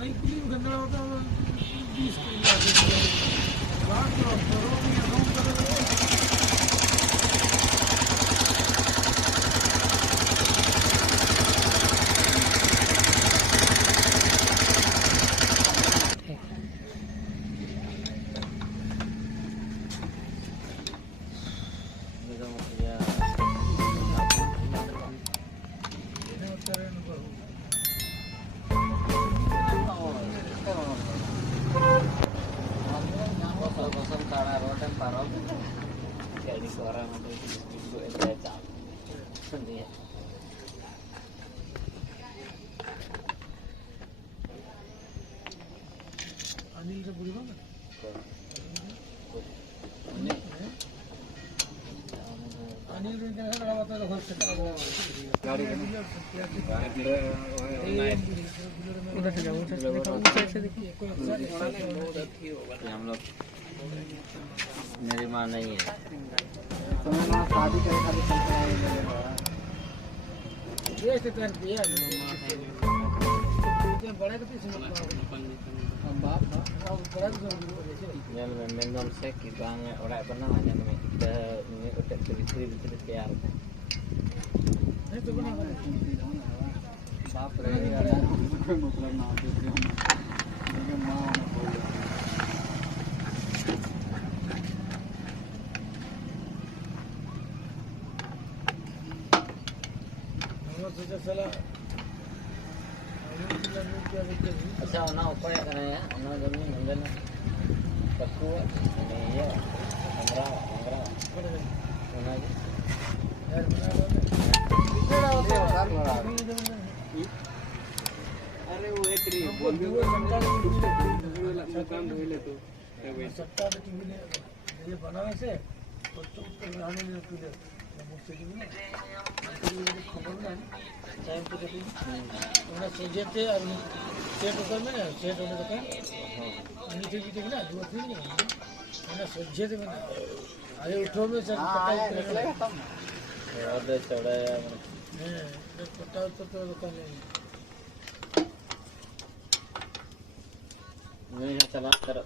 नहीं क्लीन करना होता है 20 किलो बात करो jadi seorang ibu baca sendiri. Anil से पूरी बात अनिल ने क्या बड़ा बात है गाड़ी उधर से जाओ से देखिए हम लोग मेरी माँ नहीं है शादी करे खाली चलता है ये से कर दिया बड़ा के पीछे हम बाप बड़ा के dan memang saya kira orang pernah aja nih ini udah cerita tiar नहीं तो बना बाप रे मतलब नाम दे दिया लेकिन माँ ने बोला अच्छा ना ऊपर करना है ना जमीन अंदर पक्कू नहीं है हमरा हमरा होना है यार बना अरे वो एक री बोल भी काम धोले तो सट्टा टीवी ने ये बनाने से तो आने में तो मुझसे खबर ना टाइम पे कभी उन्हें सोचे थे और सेट होकर में ना सेट होने का नीचे नीचे ना दो तीन नहीं उन्हें सोचे थे मैंने अरे उठो में सर पता ही अरे चढ़ा यार पता तो दुकान नहीं चला कर